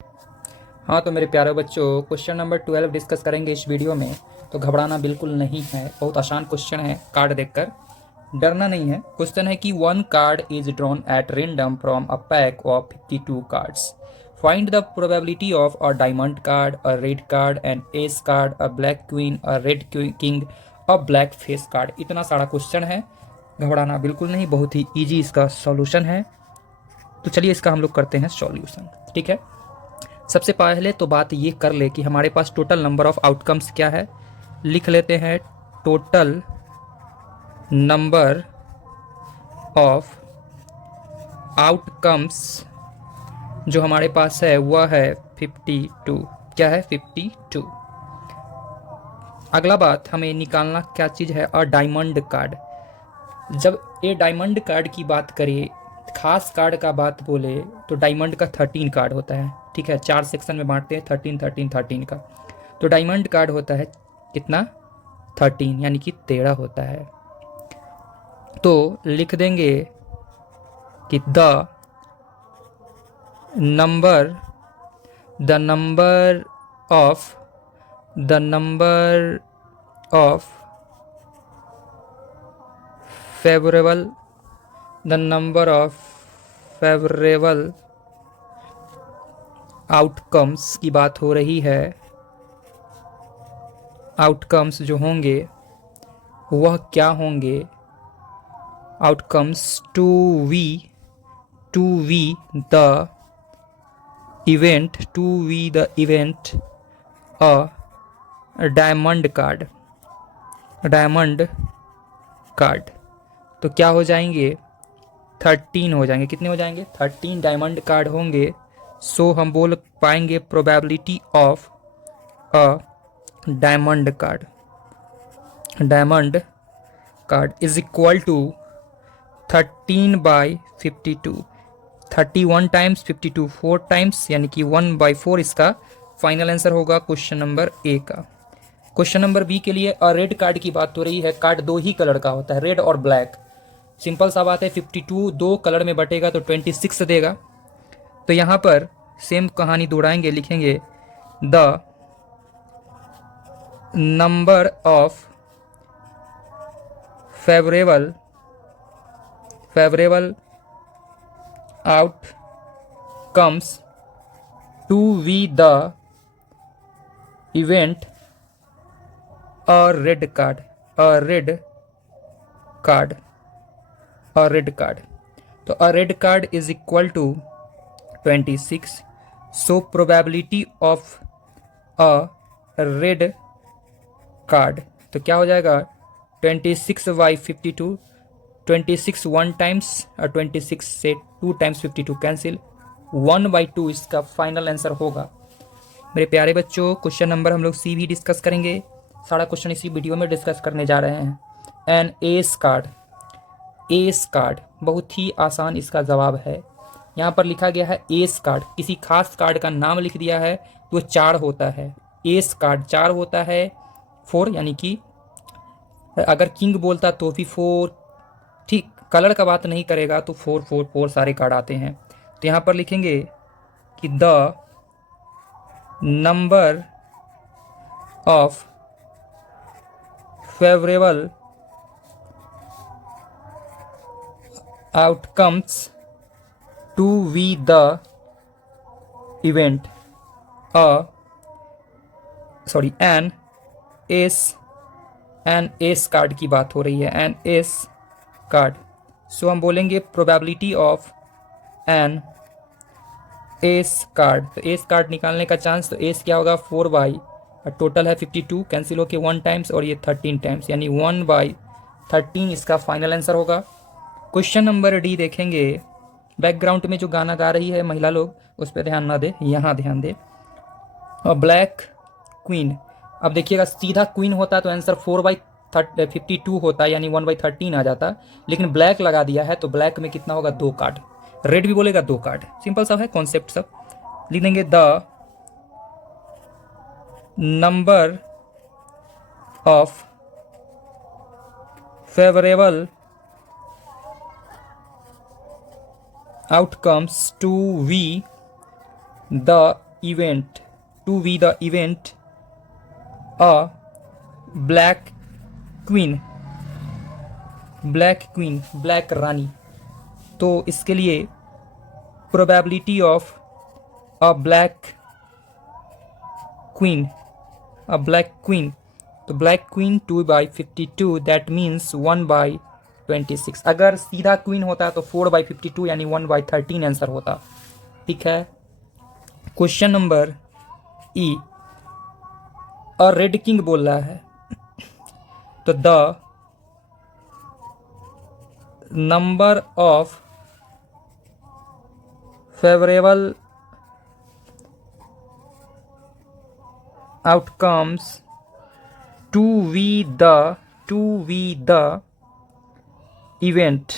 हाँ तो मेरे प्यारे बच्चों, क्वेश्चन नंबर 12 डिस्कस करेंगे इस वीडियो में। तो घबराना बिल्कुल नहीं है, बहुत आसान क्वेश्चन है। कार्ड देखकर डरना नहीं है। क्वेश्चन है कि one card is drawn at random from a pack of 52 cards. Find the probability of a diamond card, a red card, an ace card, a black queen, a red king, a black face card. इतना सारा question है, घबराना बिल्कुल नहीं, बहुत ही easy इसका solution है। तो चलिए इसका हम लोग करते हैं सॉल्यूशन, ठीक है। सबसे पहले तो बात ये कर ले कि हमारे पास टोटल नंबर ऑफ आउटकम्स क्या है। लिख लेते हैं टोटल नंबर ऑफ आउटकम्स जो हमारे पास है वह है 52। क्या है? 52। अगला बात हमें निकालना क्या चीज़ है? और डायमंड कार्ड। जब ये डायमंड कार्ड की बात करें, खास कार्ड का बात बोले तो डायमंड का 13 कार्ड होता है, ठीक है। 4 सेक्शन में बांटते हैं, 13 13 13 का। तो डायमंड कार्ड होता है कितना? 13, यानी कि 13 होता है। तो लिख देंगे कि number the number of the number of favourable the number of favourable outcomes की बात हो रही है। आउटकम्स जो होंगे वह क्या होंगे? Outcomes to we the event a diamond card. तो क्या हो जाएंगे? 13 हो जाएंगे। कितने हो जाएंगे? 13 डायमंड कार्ड होंगे। सो हम बोल पाएंगे probability of a diamond card is equal to 13/52। 31 times 52 4 times, यानी कि 1/4 इसका फाइनल आंसर होगा क्वेश्चन नंबर ए का। क्वेश्चन नंबर बी के लिए रेड कार्ड की बात हो रही है। कार्ड दो ही कलर का होता है, रेड और ब्लैक। सिंपल सा बात है, 52 दो कलर में बटेगा तो 26 देगा। तो यहाँ पर सेम कहानी दोहराएंगे, लिखेंगे the number of favourable outcomes to we the event a red card. तो a red card is equal to 26। So probability of a red card, तो क्या हो जाएगा? 26/52। 26 1 टाइम्स और 26 से 2 टाइम्स 52 कैंसिल, 1/2 इसका फाइनल आंसर होगा। मेरे प्यारे बच्चों, क्वेश्चन नंबर हम लोग सी भी डिस्कस करेंगे। सारा क्वेश्चन इसी वीडियो में डिस्कस करने जा रहे हैं। एन एस कार्ड बहुत ही आसान इसका जवाब है। यहाँ पर लिखा गया है एस कार्ड, किसी खास कार्ड का नाम लिख दिया है तो 4 होता है। एस कार्ड 4 होता है, 4, यानी कि अगर किंग बोलता तो भी 4, ठीक। कलर का बात नहीं करेगा तो 4 4 4 सारे कार्ड आते हैं। तो यहाँ पर लिखेंगे कि the number of favourable outcomes to we the event an ace card की बात हो रही है, एन एस कार्ड। सो हम बोलेंगे probability of an ace card. तो एस कार्ड निकालने का चांस, तो एस क्या होगा? 4/, टोटल है 52, कैंसिल होके 1 टाइम्स और ये 13 टाइम्स, यानी 1/13 इसका फाइनल आंसर होगा। क्वेश्चन नंबर डी देखेंगे। बैकग्राउंड में जो गाना गा रही है महिला लोग, उस पर ध्यान ना दे, यहाँ ध्यान दे। और ब्लैक क्वीन, अब देखिएगा सीधा क्वीन होता तो आंसर 4/52 होता, यानी 1/13 आ जाता। लेकिन ब्लैक लगा दिया है तो ब्लैक में कितना होगा? 2 कार्ड। रेड भी बोलेगा 2 कार्ड। सिंपल सा है कॉन्सेप्ट सब। लिख देंगे the number of favourable outcomes to we the event, to be the event a black queen, black रानी। तो इसके लिए probability of a black queen, तो ब्लैक क्वीन 2/52, दैट मीन्स 1/26। अगर सीधा क्वीन होता तो 4/52 यानी 1/13 आंसर होता। ठीक है। क्वेश्चन नंबर ई, अ रेड किंग बोल रहा है, तो the number of favourable outcomes to be the event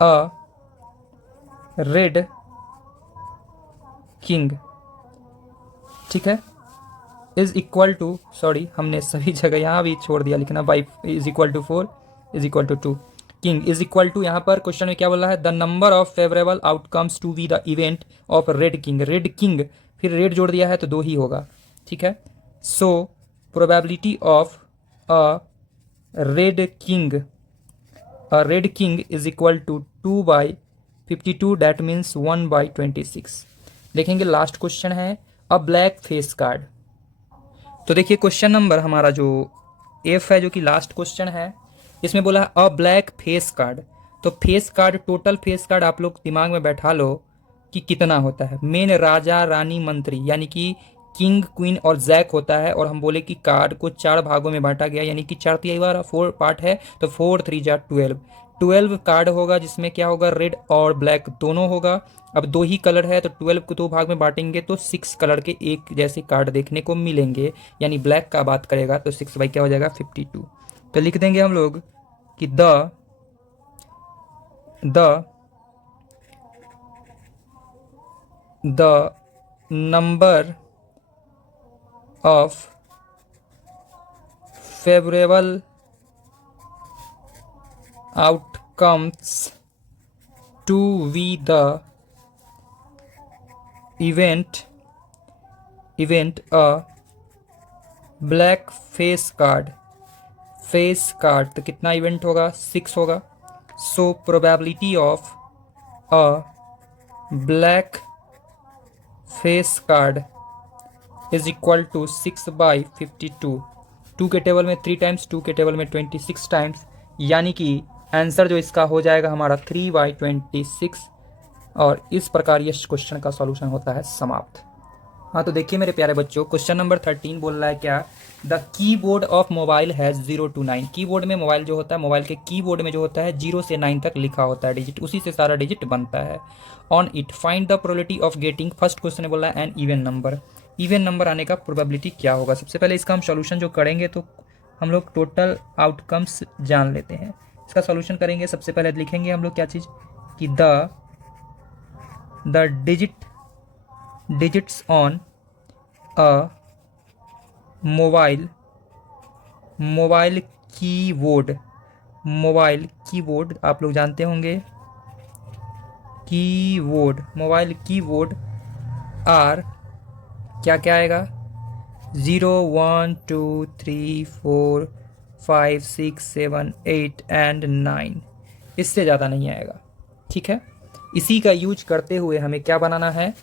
a red king, ठीक है, इज इक्वल टू, सॉरी हमने सभी जगह यहाँ भी छोड़ दिया लिखना, by is equal to 4 is equal to 2, king is equal to, यहाँ पर क्वेश्चन में क्या बोला है, the number of favourable outcomes to be the event of red king, फिर रेड जोड़ दिया है तो 2 ही होगा। ठीक है। So probability of a red king is equal to 2/52, that means 1/26। देखेंगे लास्ट क्वेश्चन है अ ब्लैक फेस कार्ड। तो देखिए क्वेश्चन नंबर हमारा जो एफ है, जो कि लास्ट क्वेश्चन है, इसमें बोला है अ ब्लैक फेस कार्ड। तो face card, total face card आप लोग दिमाग में बैठा लो कि कितना होता है। मेन राजा रानी मंत्री यानी कि किंग क्वीन और जैक होता है, और हम बोले कि कार्ड को 4 भागों में बांटा गया, यानी कि 4 पार्ट है, तो 4 3 जा 12 कार्ड होगा, जिसमें क्या होगा, रेड और ब्लैक दोनों होगा। अब 2 ही कलर है तो 12 को 2 भाग में बांटेंगे तो 6 कलर के एक जैसे कार्ड देखने को मिलेंगे, यानी ब्लैक का बात करेगा तो 6 बाई क्या हो जाएगा 52। तो लिख देंगे हम लोग कि the number of favourable outcomes to be the event a black face card, तो कितना इवेंट होगा, 6 होगा। So probability of a black face card is equal to 6/52, 2 के टेबल में 3 टाइम्स, 2 के टेबल में 26 टाइम्स, यानी कि आंसर जो इसका हो जाएगा हमारा 3/26। और इस प्रकार ये क्वेश्चन का सॉल्यूशन होता है समाप्त। हाँ, तो देखिए मेरे प्यारे बच्चों, क्वेश्चन नंबर 13 बोल रहा है क्या, the keyboard of mobile has 0 to 9। Keyboard में मोबाइल जो होता है, मोबाइल के कीबोर्ड में जो होता है 0 से 9 तक लिखा होता है डिजिट, उसी से सारा डिजिट बनता है। On it find the probability of getting, first question बोला है एन इवन नंबर आने का प्रोबेबिलिटी क्या होगा। सबसे पहले इसका हम सॉल्यूशन जो करेंगे तो हम लोग टोटल आउटकम्स जान लेते हैं। इसका सॉल्यूशन करेंगे, सबसे पहले लिखेंगे हम लोग क्या चीज़ कि the digits on a mobile keyboard आप लोग जानते होंगे, मोबाइल कीबोर्ड आर क्या क्या आएगा, 0 1 2 3 4 5 6 7 8 एंड 9, इससे ज़्यादा नहीं आएगा। ठीक है। इसी का यूज करते हुए हमें क्या बनाना है,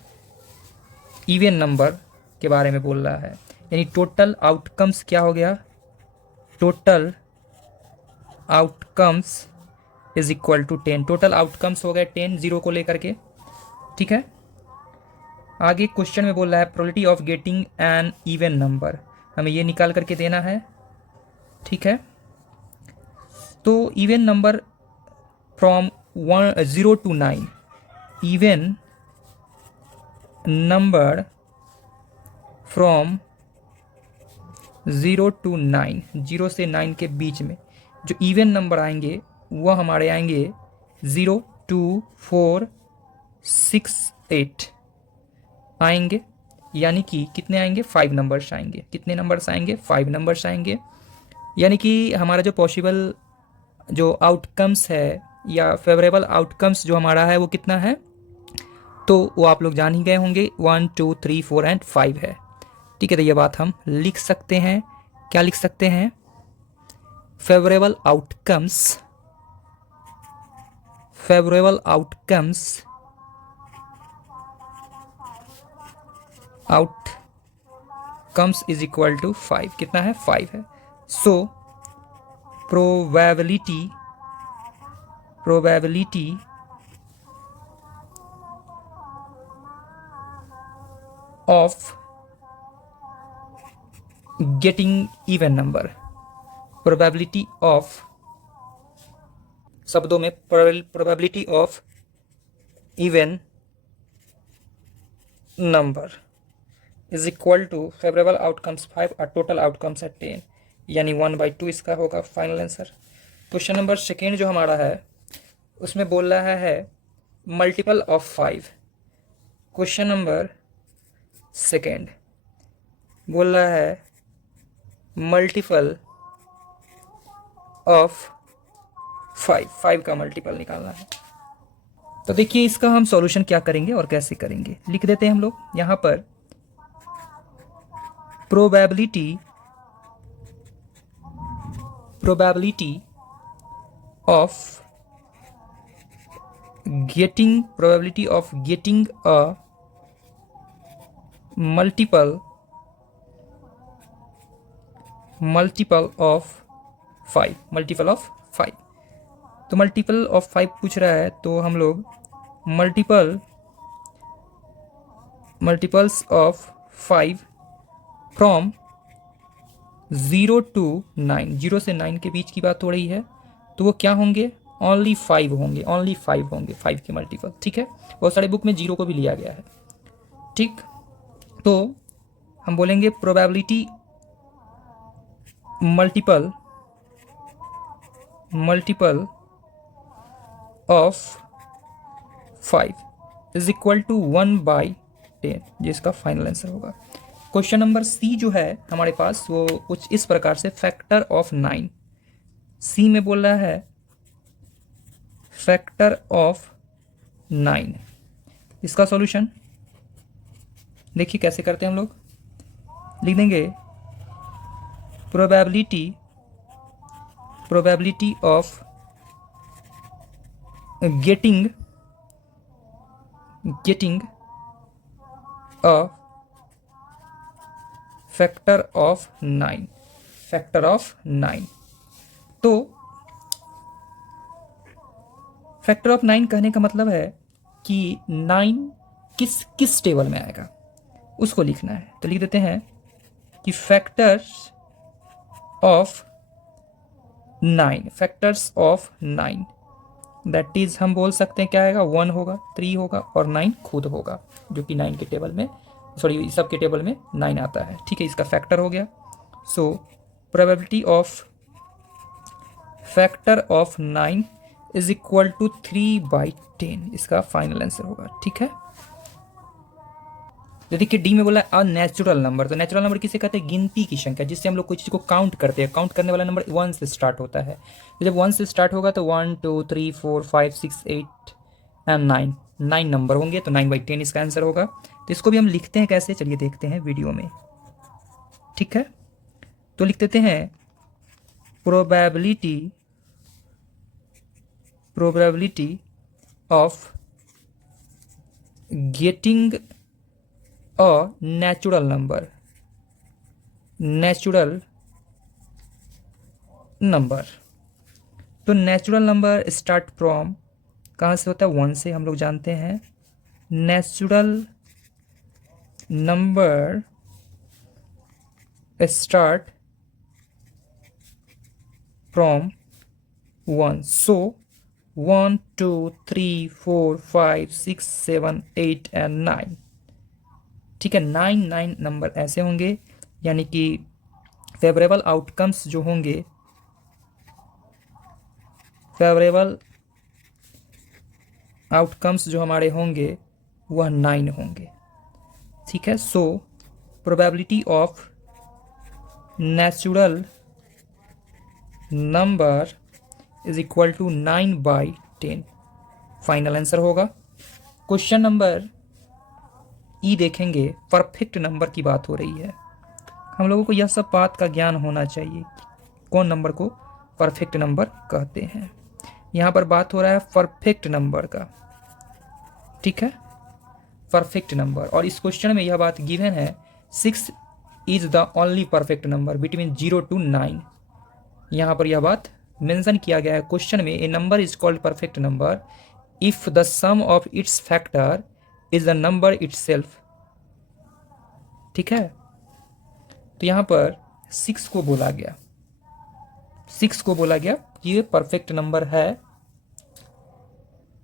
इवन नंबर के बारे में बोल रहा है, यानी टोटल आउटकम्स क्या हो गया, total outcomes is equal to 10, total outcomes हो गए 10 0 को लेकर के। ठीक है। आगे क्वेश्चन में बोल रहा है probability of getting an even number, हमें ये निकाल करके देना है। ठीक है। तो even number from 0 to 9, even number from 0 to 9, 0 से 9 के बीच में जो इवन नंबर आएंगे वह हमारे आएंगे 0 2 4 6 8 आएंगे, यानी कि कितने आएंगे, 5 नंबर्स आएंगे। कितने नंबर्स आएंगे, 5 नंबर्स आएंगे। यानी कि हमारा जो पॉसिबल जो आउटकम्स है या फेवरेबल आउटकम्स जो हमारा है वो कितना है, तो वो आप लोग जान ही गए होंगे, 1 2 3 4 एंड 5 है। ठीक है, तो ये बात हम लिख सकते हैं। क्या लिख सकते हैं? Favourable outcomes, favourable outcomes, outcomes is equal to 5। कितना है? 5 है। So probability, probability of getting even number, probability of, शब्दों में probability of even number is equal to favourable outcomes 5 और टोटल आउटकम्स है 10, यानी 1/2 इसका होगा final answer. Question number second जो हमारा है उसमें बोल रहा है multiple of 5। Question number second बोल रहा है मल्टीपल ऑफ 5 का मल्टीपल निकालना है। तो देखिए इसका हम सॉल्यूशन क्या करेंगे और कैसे करेंगे, लिख देते हैं हम लोग यहां पर। Probability, probability of getting, probability of getting a multiple, multiple of 5, multiple of 5। तो मल्टीपल ऑफ 5 पूछ रहा है, तो हम लोग मल्टीपल्स ऑफ 5 फ्रॉम 0 to 9, 0 से 9 के बीच की बात हो रही है, तो वो क्या होंगे? ओनली 5 होंगे, ओनली 5 होंगे, 5 के मल्टीपल। ठीक है, बहुत सारे बुक में 0 को भी लिया गया है। ठीक, तो हम बोलेंगे probability multiple, multiple of 5 is equal to 1/10, जिसका फाइनल आंसर होगा। क्वेश्चन नंबर सी जो है हमारे पास वो कुछ इस प्रकार से, फैक्टर ऑफ 9। सी में बोल रहा है फैक्टर ऑफ 9। इसका सॉल्यूशन देखिए कैसे करते हैं हम लोग, लिख देंगे probability, probability of getting a factor of 9, factor of 9। तो फैक्टर ऑफ 9 कहने का मतलब है कि 9 किस किस टेबल में आएगा उसको लिखना है। तो लिख देते हैं कि factors of 9, factors of 9 that is, हम बोल सकते हैं क्या आएगा? 1 होगा, 3 होगा और 9 खुद होगा, जो कि 9 के टेबल में, सॉरी सब के टेबल में 9 आता है। ठीक है, इसका फैक्टर हो गया। So probability of factor of 9 is equal to 3/10, इसका फाइनल आंसर होगा। ठीक है, तो देखिए डी में बोला है नेचुरल नंबर। तो नेचुरल नंबर किसे कहते हैं? गिनती की संख्या, जिससे हम लोग कोई चीज़ को काउंट करते हैं। काउंट करने वाला नंबर 1 से स्टार्ट होता है। तो जब 1 से स्टार्ट होगा तो 1 2 3 4 5 6 8 एंड 9, 9 नंबर होंगे, तो 9/10 इसका आंसर होगा। तो इसको भी हम लिखते हैं कैसे, चलिए देखते हैं वीडियो में। ठीक है, तो लिख देते हैं probability, probability of getting a natural number, natural number. तो नेचुरल नंबर स्टार्ट फ्रॉम, कहाँ से होता है? 1 से, हम लोग जानते हैं। Natural number start from 1। So 1 2 3 4 5 6 7 8 and 9। ठीक है, 9 नंबर ऐसे होंगे, यानी कि फेवरेबल आउटकम्स जो होंगे, फेवरेबल आउटकम्स जो हमारे होंगे वह 9 होंगे। ठीक है, so probability of natural number is equal to 9/10। 10 final answer होगा। क्वेश्चन नंबर ई देखेंगे, परफेक्ट नंबर की बात हो रही है। हम लोगों को यह सब बात का ज्ञान होना चाहिए कौन नंबर को परफेक्ट नंबर कहते हैं। यहाँ पर बात हो रहा है परफेक्ट नंबर का, ठीक है, परफेक्ट नंबर। और इस क्वेश्चन में यह बात गिवन है 6 is the only perfect number between 0 to 9। यहाँ पर यह बात मेंशन किया गया है क्वेश्चन में, a number is called perfect number if the sum of its factor is the number itself. ठीक है, तो यहाँ पर 6 को बोला गया, 6 को बोला गया ये परफेक्ट नंबर है।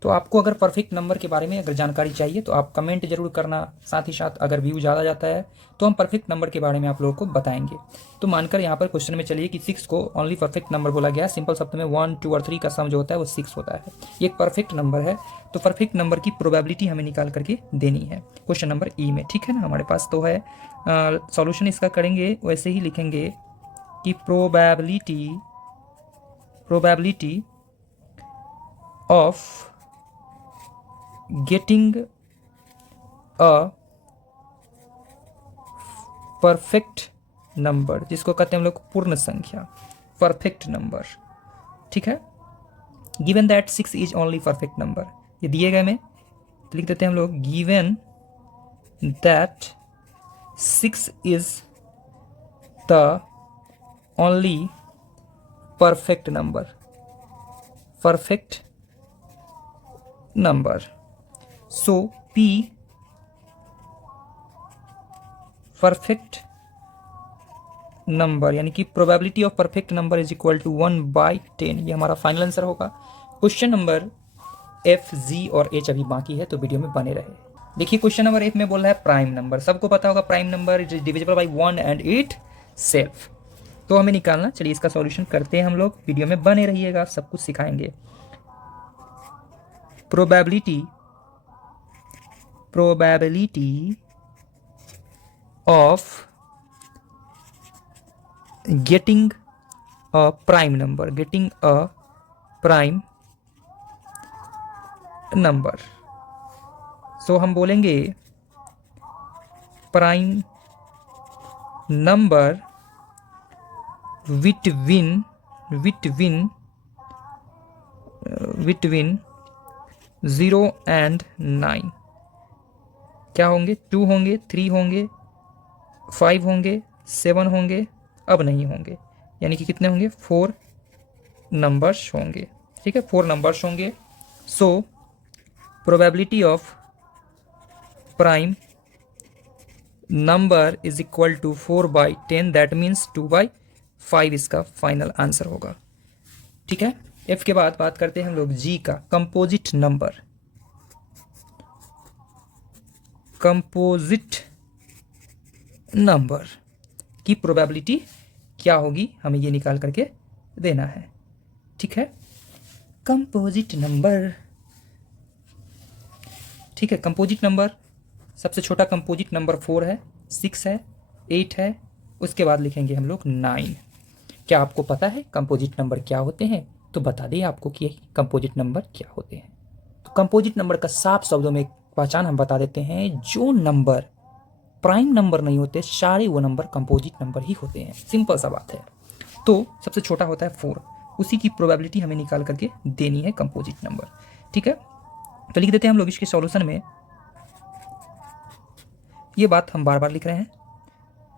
तो आपको अगर परफेक्ट नंबर के बारे में अगर जानकारी चाहिए तो आप कमेंट जरूर करना, साथ ही साथ अगर व्यू ज़्यादा जाता है तो हम परफेक्ट नंबर के बारे में आप लोगों को बताएंगे। तो मानकर यहाँ पर क्वेश्चन में चलिए कि 6 को ओनली परफेक्ट नंबर बोला गया है। सिंपल शब्द में 1, 2 और 3 का सम जो होता है वो 6 होता है। ये एक परफेक्ट नंबर है, तो परफेक्ट नंबर की प्रोबेबिलिटी हमें निकाल करके देनी है क्वेश्चन नंबर ई में। ठीक है ना, हमारे पास तो है सॉल्यूशन इसका करेंगे, वैसे ही लिखेंगे कि probability of getting a perfect number, जिसको कहते हैं हम लोग पूर्ण संख्या, परफेक्ट नंबर। ठीक है, given that 6 is only perfect number, ये दिए गए में तो लिख देते हैं हम लोग given that 6 is the only perfect number, perfect number. So P perfect number यानी कि probability of perfect number is equal to 1/10, ये हमारा फाइनल आंसर होगा। क्वेश्चन नंबर F, G और H अभी बाकी है, तो वीडियो में बने रहे। देखिए क्वेश्चन नंबर F में बोल रहा है प्राइम नंबर। सबको पता होगा prime number is divisible by 1 and it self, तो हमें निकालना। चलिए इसका सॉल्यूशन करते हैं हम लोग, वीडियो में बने रहिएगा, सब कुछ सिखाएंगे। probability of getting a prime number, so हम बोलेंगे प्राइम नंबर between 0 and 9। क्या होंगे? 2 होंगे, 3 होंगे, 5 होंगे, 7 होंगे, अब नहीं होंगे, यानी कि कितने होंगे? 4 नंबर्स होंगे। ठीक है, 4 नंबर्स होंगे। So probability of prime number is equal to 4/10, that means 2/5 इसका फाइनल आंसर होगा। ठीक है, एफ के बाद बात करते हैं हम लोग जी का, कंपोजिट नंबर। कंपोजिट नंबर की प्रोबेबिलिटी क्या होगी, हमें ये निकाल करके देना है। ठीक है, कंपोजिट नंबर। ठीक है, कंपोजिट नंबर सबसे छोटा कंपोजिट नंबर 4 है, 6 है, 8 है, उसके बाद लिखेंगे हम लोग 9। क्या आपको पता है कंपोजिट नंबर क्या होते हैं? तो बता दें आपको कि कंपोजिट नंबर क्या होते हैं। तो कंपोजिट नंबर का साफ शब्दों में पहचान हम बता देते हैं, जो नंबर प्राइम नंबर नहीं होते सारे वो नंबर कंपोजिट नंबर ही होते हैं। सिंपल सा बात है। तो सबसे छोटा होता है 4, उसी की प्रोबेबिलिटी हमें निकाल करके देनी है कंपोजिट नंबर। ठीक है, तो लिख देते हैं हम लोग इसके सॉल्यूशन में। ये बात हम बार बार लिख रहे हैं,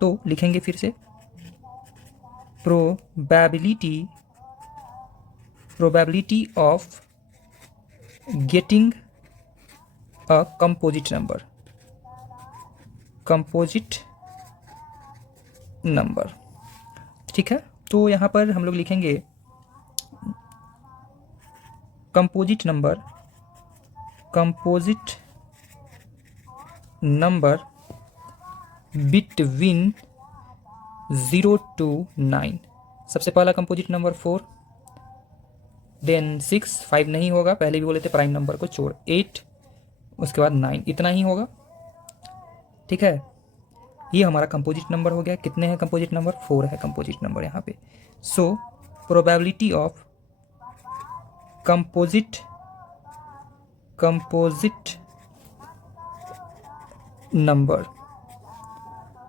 तो लिखेंगे फिर से, probability of getting a composite number. ठीक है, तो यहाँ पर हम लोग लिखेंगे कंपोजिट नंबर बिटवीन 0 to 9। सबसे पहला कंपोजिट नंबर 4, देन 6, 5 नहीं होगा, पहले भी बोले थे प्राइम नंबर को छोड़, 8, उसके बाद 9, इतना ही होगा। ठीक है, ये हमारा कंपोजिट नंबर हो गया। कितने हैं कंपोजिट नंबर? 4 है कंपोजिट नंबर यहाँ पे। So probability of composite composite number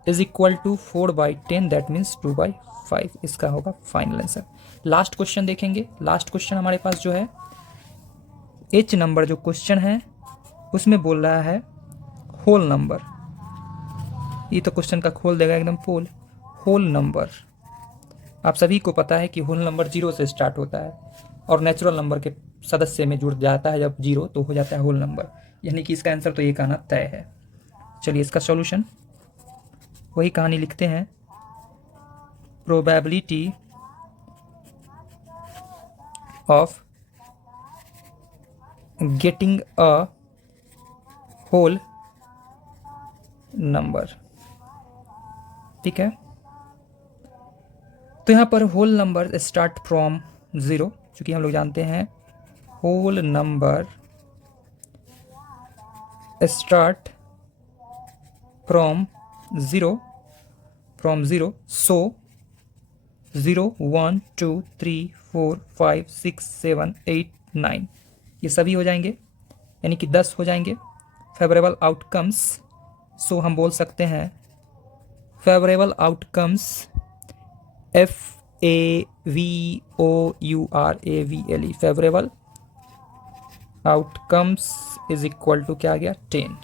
is equal to 4/10, that means 2/5। इसका होगा फाइनल आंसर। लास्ट क्वेश्चन देखेंगे। लास्ट क्वेश्चन हमारे पास जो है एच नंबर जो क्वेश्चन है उसमें बोल रहा है होल नंबर। ये तो क्वेश्चन का खोल देगा एकदम पोल। होल नंबर, आप सभी को पता है कि होल नंबर 0 से स्टार्ट होता है और नेचुरल नंबर के सदस्य में जुड़ जाता है। जब 0 तो हो जाता है होल नंबर, यानी कि इसका आंसर तो एक आना तय है। चलिए इसका सॉल्यूशन वही कहानी लिखते हैं। Probability of getting a whole number, ठीक है। तो यहाँ पर होल नंबर स्टार्ट फ्रॉम 0, चूंकि हम लोग जानते हैं whole number start from 0, so 0 1 2 3 4 5 6 7 8 9 ये सभी हो जाएंगे, यानी कि 10 हो जाएंगे। फेवरेबल आउटकम्स, सो हम बोल सकते हैं favourable outcomes FAVOURAVLE, favourable outcomes is equal to क्या आ गया 10।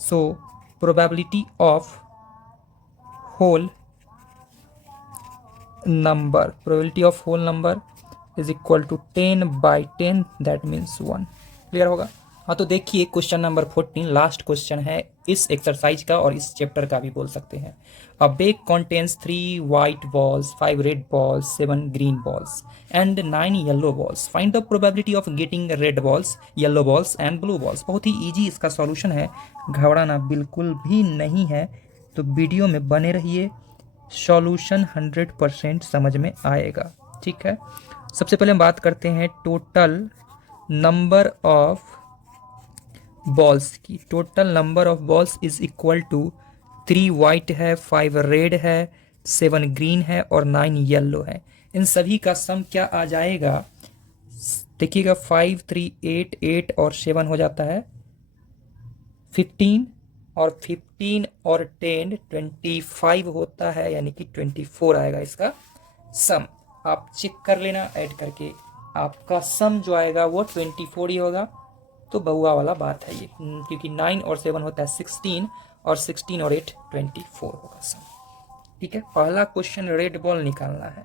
So probability of whole number, probability of whole number is equal to 10/10, that means 1। Clear होगा। हाँ तो देखिए क्वेश्चन नंबर 14 लास्ट क्वेश्चन है इस एक्सरसाइज का और इस चैप्टर का भी बोल सकते हैं। अ bag contains 3 white balls, 5 red balls, 7 green balls and 9 yellow balls. Find the probability of getting red balls, yellow balls and blue balls. बहुत ही इजी इसका सॉल्यूशन है, घबराना बिल्कुल भी नहीं है। तो वीडियो में बने रहिए, सॉल्यूशन 100% समझ में आएगा, ठीक है। सबसे पहले हम बात करते हैं टोटल नंबर ऑफ बॉल्स की। Total number of balls is equal to 3 white है, 5 रेड है, 7 ग्रीन है और 9 येलो है। इन सभी का सम क्या आ जाएगा, देखिएगा 5 3 8 8 और 7 हो जाता है 15 और 15 और 10 25 होता है, यानी कि 24 आएगा इसका सम। आप चेक कर लेना ऐड करके, आपका सम जो आएगा वो 24 ही होगा। तो बहुआ वाला बात है ये, क्योंकि 9 और 7 होता है 16 और 16 और 8 24 होगा सम, ठीक है। पहला क्वेश्चन रेड बॉल निकालना है,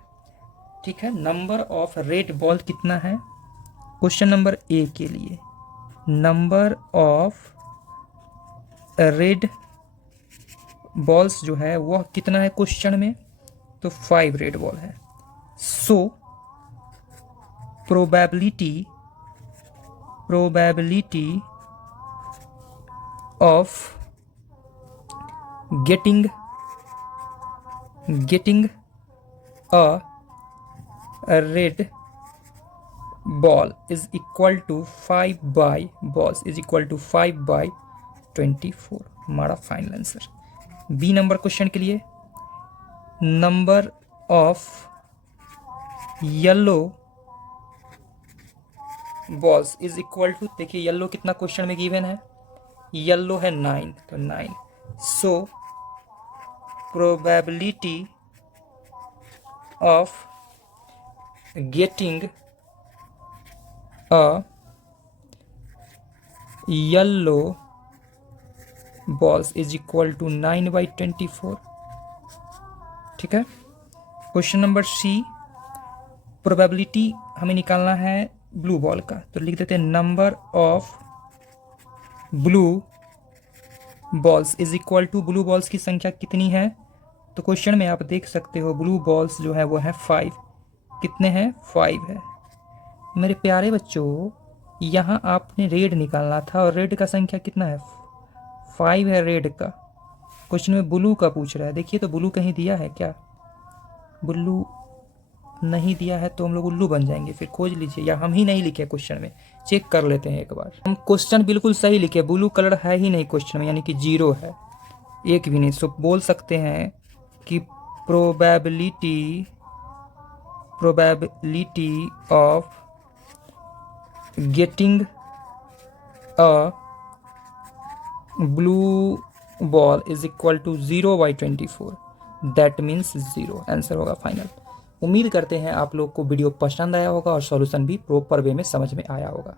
ठीक है। नंबर ऑफ रेड बॉल कितना है क्वेश्चन नंबर ए के लिए, नंबर ऑफ रेड बॉल्स जो है वह कितना है क्वेश्चन में, तो 5 रेड बॉल है। So probability of getting a red ball is equal to 5/24 हमारा final answer. B number question के लिए number of yellow balls is equal to, देखिए येलो कितना क्वेश्चन में गिवन है, येलो है 9, तो 9। So probability of getting a yellow balls is equal to 9/24, ठीक है। क्वेश्चन नंबर सी, प्रोबेबिलिटी हमें निकालना है ब्लू बॉल का, तो लिख देते हैं number of blue balls is equal to, blue balls की संख्या कितनी है, तो क्वेश्चन में आप देख सकते हो ब्लू बॉल्स जो है वो है 5। कितने हैं, 5 है। मेरे प्यारे बच्चों यहाँ आपने रेड निकालना था और रेड का संख्या कितना है, 5 है रेड का। क्वेश्चन में ब्लू का पूछ रहा है, देखिए तो ब्लू कहीं दिया है क्या, ब्लू नहीं दिया है तो हम लोग उल्लू बन जाएंगे, फिर खोज लीजिए, या हम ही नहीं लिखे क्वेश्चन में, चेक कर लेते हैं एक बार। हम क्वेश्चन बिल्कुल सही लिखे, ब्लू कलर है ही नहीं क्वेश्चन में, यानी कि 0 है, एक भी नहीं। सो बोल सकते हैं कि probability of getting a blue ball is equal to 0/24, that means 0 answer होगा फाइनल। उम्मीद करते हैं आप लोग को वीडियो पसंद आया होगा और सॉल्यूशन भी प्रॉपर वे में समझ में आया होगा।